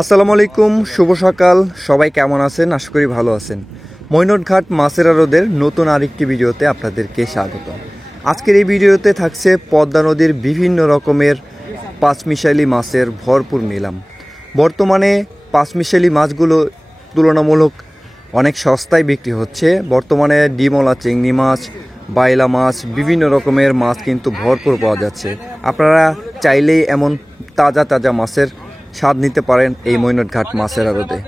আসসালামু আলাইকুম, শুভ সকাল। সবাই কেমন আছেন? আশা করি ভালো আছেন। মৈনটঘাট মাছের আড়তের নতুন আরেকটি ভিডিওতে আপনাদেরকে স্বাগত। আজকের এই ভিডিওতে থাকছে পদ্মা নদীর বিভিন্ন রকমের পাঁচমিশালি মাছের ভরপুর নিলাম। বর্তমানে পাঁচমিশালি মাছগুলো তুলনামূলক অনেক সস্তায় বিক্রি হচ্ছে। বর্তমানে ডিমলা চিংড়ি মাছ, বাইলা মাছ, বিভিন্ন রকমের মাছ কিন্তু ভরপুর পাওয়া যাচ্ছে। আপনারা চাইলেই এমন তাজা তাজা মাছের স্বাদ নিতে পারেন এই মৈনটঘাট মাছের আড়তে।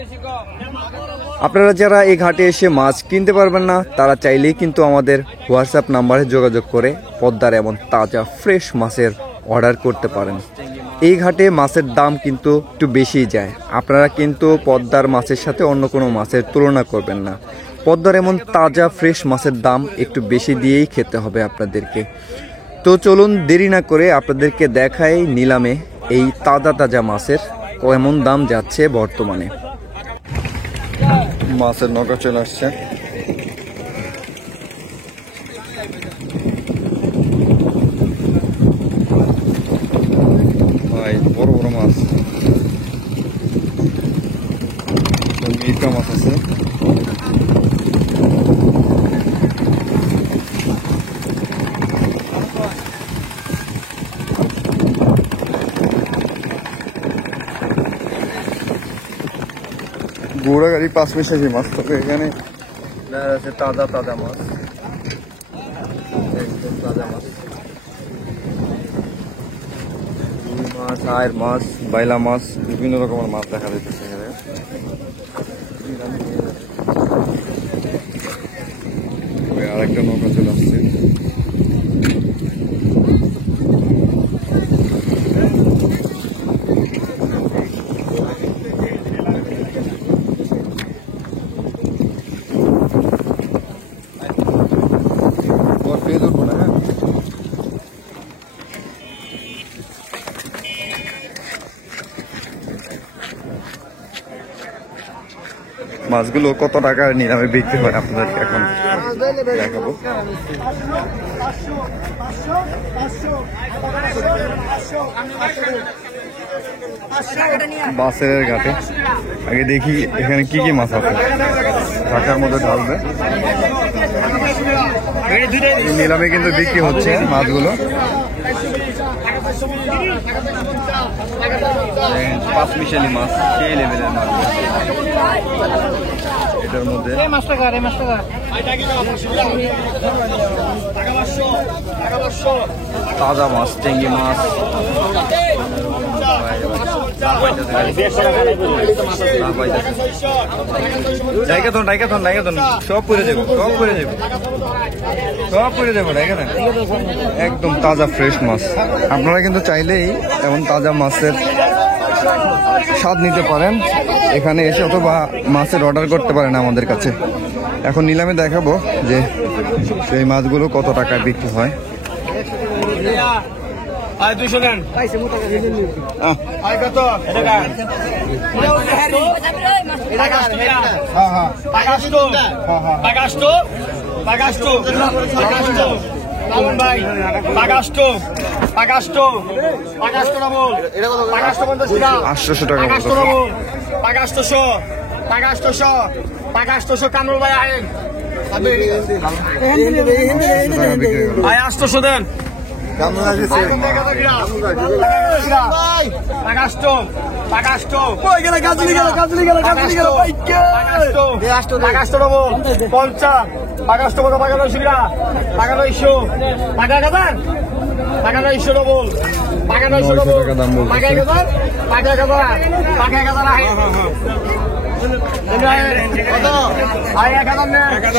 আপনারা যারা এই ঘাটে এসে মাছ কিনতে পারবেন না, তারা চাইলেই কিন্তু আমাদের হোয়াটসঅ্যাপ নাম্বারে যোগাযোগ করে পদ্মার এমন তাজা ফ্রেশ মাছের অর্ডার করতে পারেন। এই ঘাটে মাছের দাম কিন্তু একটু বেশিই যায়। আপনারা কিন্তু পদ্মার মাছের সাথে অন্য কোনো মাছের তুলনা করবেন না। পদ্মার এমন তাজা ফ্রেশ মাছের দাম একটু বেশি দিয়েই খেতে হবে আপনাদেরকে। তো চলুন দেরি না করে আপনাদেরকে দেখাই নিলামে এই তাজা তাজা মাছের কেমন দাম যাচ্ছে বর্তমানে। মাছের নৌকা চলে আসছে। ভাই বড় বড় মাছ, মিরকা মাছ আছে। গোড়া গাড়ি পাঁচমিশালি মাছ, তবে এখানে আছে তাজা তাজা মাছ, একদম তাজা মাছ। রুই মাছ, আয়ের মাছ, বাইলা মাছ, বিভিন্ন রকমের মাছ দেখা যাচ্ছে এখানে। আরেকটা নৌকা চলে আসছে। মাছগুলো কত টাকার নিলামে বিক্রি হয় আপনাদেরকে এখন দেখাবো। বাসের ঘাটে আগে দেখি এখানে কি কি মাছ আছে। ঢাকার মধ্যে ঢালবে নিলামে কিন্তু বিক্রি হচ্ছে মাছগুলো। পাঁচমিশালি মাছ সেই লেভেলের মাছ। এটার মধ্যে তাজা মাছ, চিংড়ি মাছ, সব করে দেবো, সব করে দেবো, সব করে দেবো। একদম তাজা ফ্রেশ মাছ। আপনারা কিন্তু চাইলেই এমন তাজা মাছের স্বাদ নিতে পারেন এখানে এসে, অথবা মাছের অর্ডার করতে পারেন আমাদের কাছে। এখন নিলামে দেখাবো যে সেই মাছগুলো কত টাকায় বিক্রি হয়। কানুর ভাই আইন 800 দেন।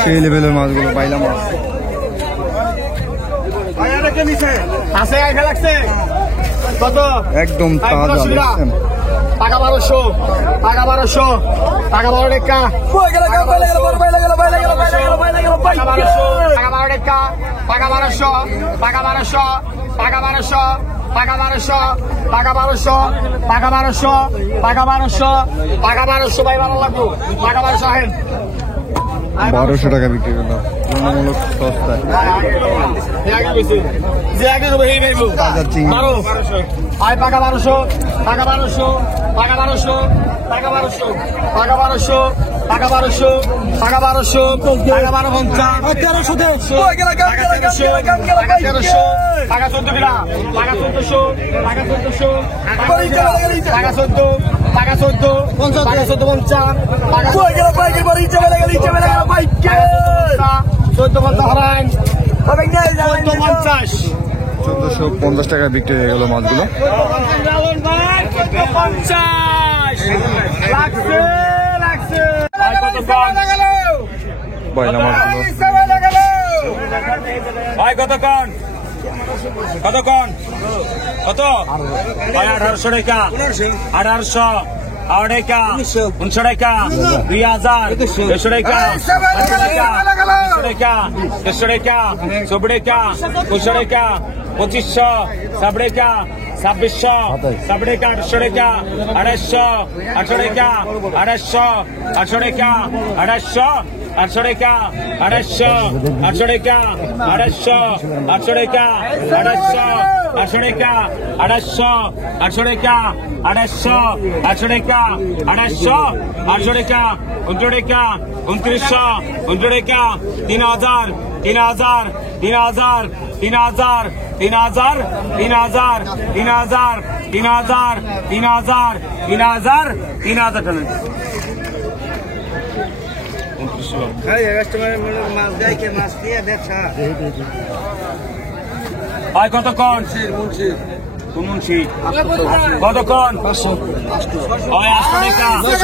সেই লেভেলের মাছগুলো বাইলা মাছ একদম তাজা। টাকা 1200, টাকা 1200, টাকা 12 টাকা, টাকা 12 টাকা, টাকা 1200, টাকা 1200, টাকা 1200, টাকা 1200, টাকা 1200, টাকা 1200, টাকা 1200, টাকা 1200 ভাই ভালো লাগলো। টাকা 1200 আহেন 1200 টাকা বিক্রি করলাম, তুলনামূলক সস্তায়। আয় পাকা 1200 টাকা 1200 টাকা 1200 টাকা 1200 টাকা 1200 টাকা 1200 টাকা 1200 টাকা 1250 1300 টাকা 14 বিলা টাকা 1400 টাকা 1400 টাকা 14 টাকা 14 টাকা 14 50 টাকা 14 হরাইন 1450 1450 টাকা বিক্রি হয়ে গেল মাছগুলো। পয়লা মাছগুলো ভাই কতক্ষণ কতক্ষণ কত ভাই 1800 টাকা 1800 টাকা 1900 টাকা 2000 100 টাকা 100 টাকা 100 টাকা 100 টাকা 100 টাকা 2500 7 টাকা 2600 7 টাকা 800 টাকা 800 800 টাকা 800 800 টাকা 800 800 টাকা 800 800 টাকা 800 800 টাকা 800 800 টাকা 800 800 টাকা 800 800 টাকা 800 800 টাকা 19 টাকা 2900 19 টাকা 3000 3000 3000 3000 3000 3000 3000 3000 3000 3000 3000 টাকা ভাই কতক্ষণ মুন্সি কতক্ষণ 800 টাকা 10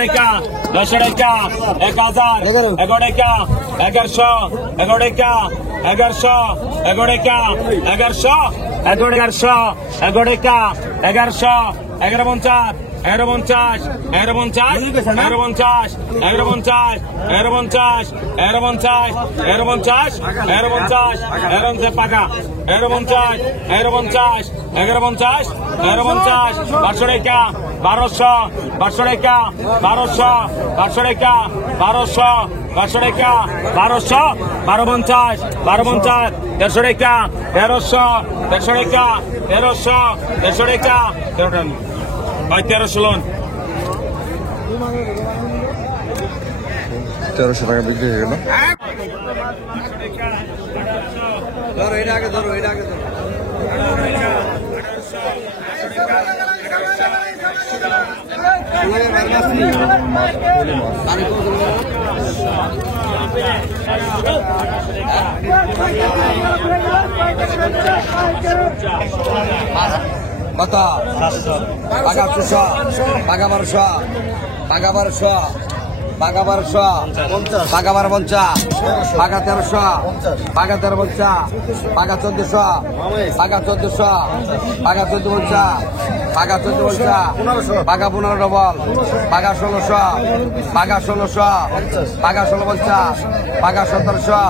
টাকা 10 টাকা 10 টাকা 1000 11 টাকা 1100 11 টাকা 1100 11 টাকা 1100 1100 11 টাকা 1100 1150 150 150 150 150 150 150 150 150 150 পাকা 150 150 150 150 500 টাকা 1200 500 টাকা 1200 500 টাকা 1200 500 টাকা 1200 1250 1250 150 টাকা 1300 150 টাকা 1300 150 টাকা 13 ভাই 1300 লোন 1300 টাকা বিক্রি হয়ে গেল। ধরো এটা আগে ধরো এটা আগে ধরো কত পাকা 800 পাকা 1200 পাকা 1200 পাকা 1200 পাকা 1250 পাকা 1300 পাকা 1350 পাকা 1400 পাকা 1400 পাকা 1450 পাকা 1450 পাকা 15 ডবল পাকা 1600 পাকা 1600 পাকা 1650 পাকা 1700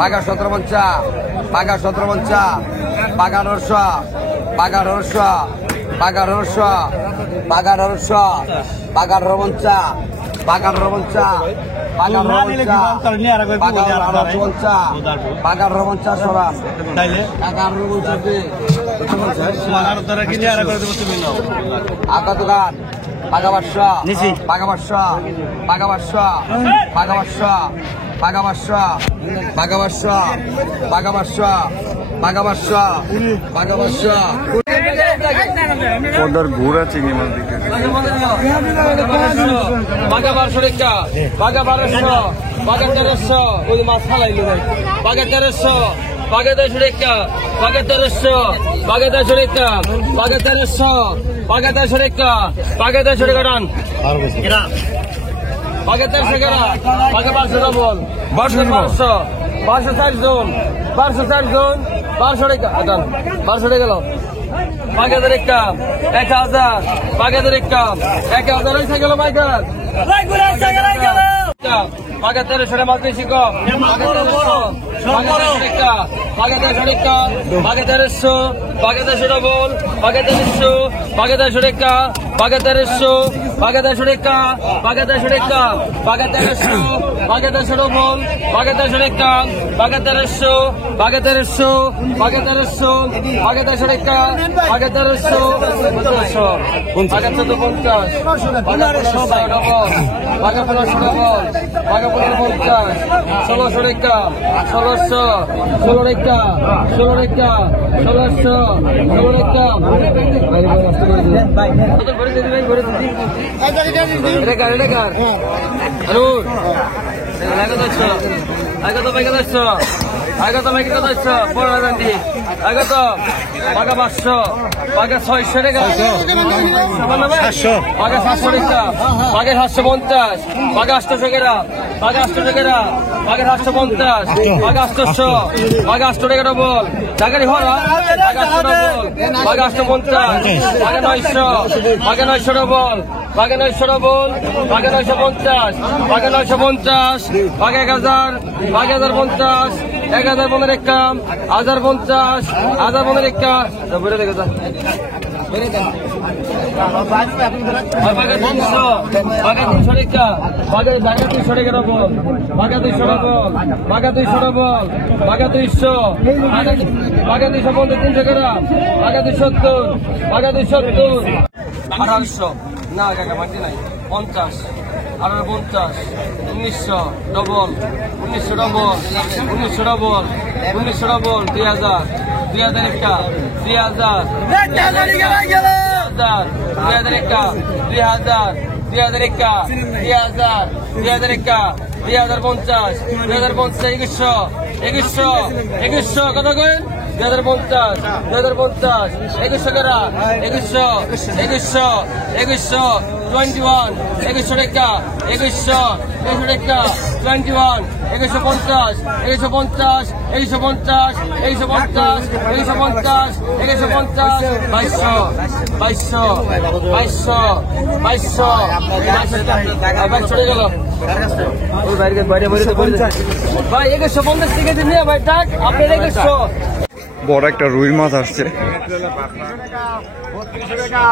পাকা 1750 পাকা 1750 পাকা 900 পাকা 900 পাকা 900 পাকা 900 পাকা 950 পাকা 950 পাকা 950 পাকা 950 পাকা 950 সরা পাকা 950 আকা দোকান পাকা 500 পাকা 500 পাকা 500 পাকা 500 পাকা 500 পাকা 500 পাকা 500 পাকা 500 পাকা 500 পদ্মার ঘোড়া চিংড়ি মাছ বিক্রি পাকা 1200 টাকা পাকা 1200 পাকা 1300 ওই মাছ ফালাইলো ভাই পাকা 1300 পাকা 1300 টাকা পাকা 1300 পাকা 1300 টাকা পাকা 1300 পাকা 1300 টাকা পাকা 1300 টাকা রান পাকা 1300 টাকা পাকা 1200 ডবল 1200 4 জন 4 জন 1200 টাকা আদান 1200 টাকা গেল পাকা 1000 পাকা 1000 হয়েছে গেল পাকা পাকা 1300 টাকা মাছ বেশি কম পাকা 1300 টাকা পাকা 1300 টাকা পাকা 1300 পাকা 1300 ডবল পাকা 1300 পাকা 1300 টাকা বাঘা 1300 বাঘা 1300 টাকা বাঘা 1300 টাকা বাঘা 1300 বাঘা 1300 ডবল বাঘা 1300 টাকা বাঘা 1300 বাঘা 1300 বাঘা 1300 বাঘা 1300 টাকা বাঘা 1300 বাঘা 1450 বাঘা 1500 ডবল বাঘা 1500 ডবল বাঘা 1550 1600 টাকা 1600 16 টাকা 16 টাকা 1600 16 টাকা আগত পড়া গান্ধী আগত বাঘা 500 বাঘা 600 টাকা বাঘা 700 টাকা বাঘা 750 বাঘা 800 টাকা বাঘা 800 টাকা বাঘা 750 বাঘা 800 বাঘা 800 টাকা ডবল জাগারি হরা বাঘা 800 ডবল বাঘা 850 বাঘা 900 বাঘা 900 ডবল বাঘা 900 ডবল বাঘা 950 বাঘা 950 বাঘা 1000 বাঘা 1050 1015 একটা 1050 1015 একটা বেড়ে দেখে যা বেড়ে যা বাঘা 300 বাঘা 300 টাকা বাঘা 200 টাকা ডবল বাঘা 200 ডবল বাঘা 200 ডবল বাঘা 200 বাঘা 250 300 টাকা বাঘা 270 বাঘা 270 1800 না কাকা বাড়তি নাই 50 1850 1900 ডবল 1900 ডবল 1900 ডবল 1900 ডবল 2000 2000 একটা 2000 2000 একটা 2000 2000 একটা 2000 2000 একটা 2050 2050 2100 কত কইন 2050 2050 2100 করা 2100 21 2100 টাকা 2100 টাকা 21 2150 2150 2150 2150 2150 2150 2200 চলে গেল ভাই 150 থেকে দিন ভাই টাক আপনি 100 বড় একটা রুই মাছ আসছে। 3200 টাকা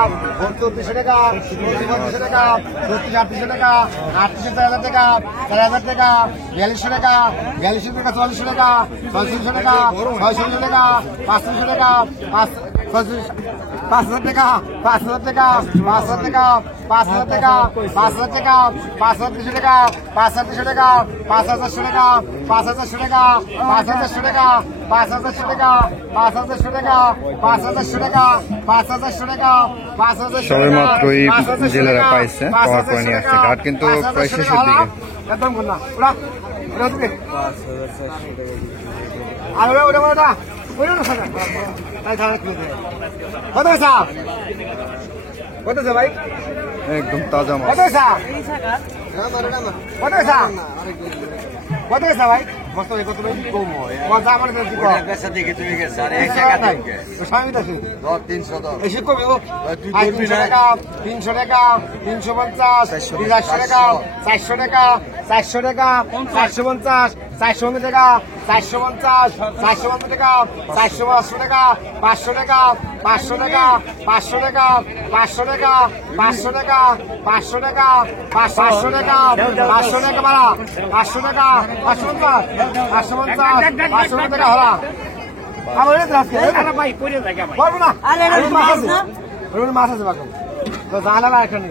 3200 টাকা 3200 টাকা 3800 টাকা 4000 টাকা 4000 টাকা 4200 টাকা 4200 টাকা 4400 টাকা 4400 টাকা 600 টাকা 500 টাকা 5000 টাকা 5000 টাকা 5000 টাকা 5000 টাকা 5000 টাকা 5200 টাকা 5200 টাকা 5100 টাকা 5100 টাকা 5100 টাকা 5100 টাকা 5100 টাকা 5100 টাকা 5100 টাকা 5100 সবে মাত্রই জেলেরা পাইছে, পাওয়ার পরে নিয়ে আসছে ঘাট কিন্তু প্রায় শেষের দিকে। একদম না ওরা ওরা দিবে আর ওরা ওরা ওরা ওরা না সাদা তাই ধারা খুলে দে কত পয়সা কত পয়সা ভাই একদম তাজা মাছ। কত পয়সা কত পয়সা কত পয়সা ভাই বস্তা কত ভাই কম হয় মজা আমার কি কম पैसा देके तुम के सारे एक টাকা जगह নাই देंगे তো স্বামী আছে 300 दो এসে কমে ও তুই 300 টাকা 300 টাকা 350 400 টাকা 400 টাকা 400 টাকা 450 450 টাকা 450 450 টাকা 450 টাকা 500 টাকা 500 টাকা 500 টাকা 500 টাকা 500 টাকা 500 টাকা 500 টাকা 500 টাকা বাড়া 500 টাকা 550 550 টাকা হলা আমার এটা আজকে ভাই পড়ে থাকে পারবো না আরে মাছ আছে না মাছ আছে বাকো তো জানা না এখানে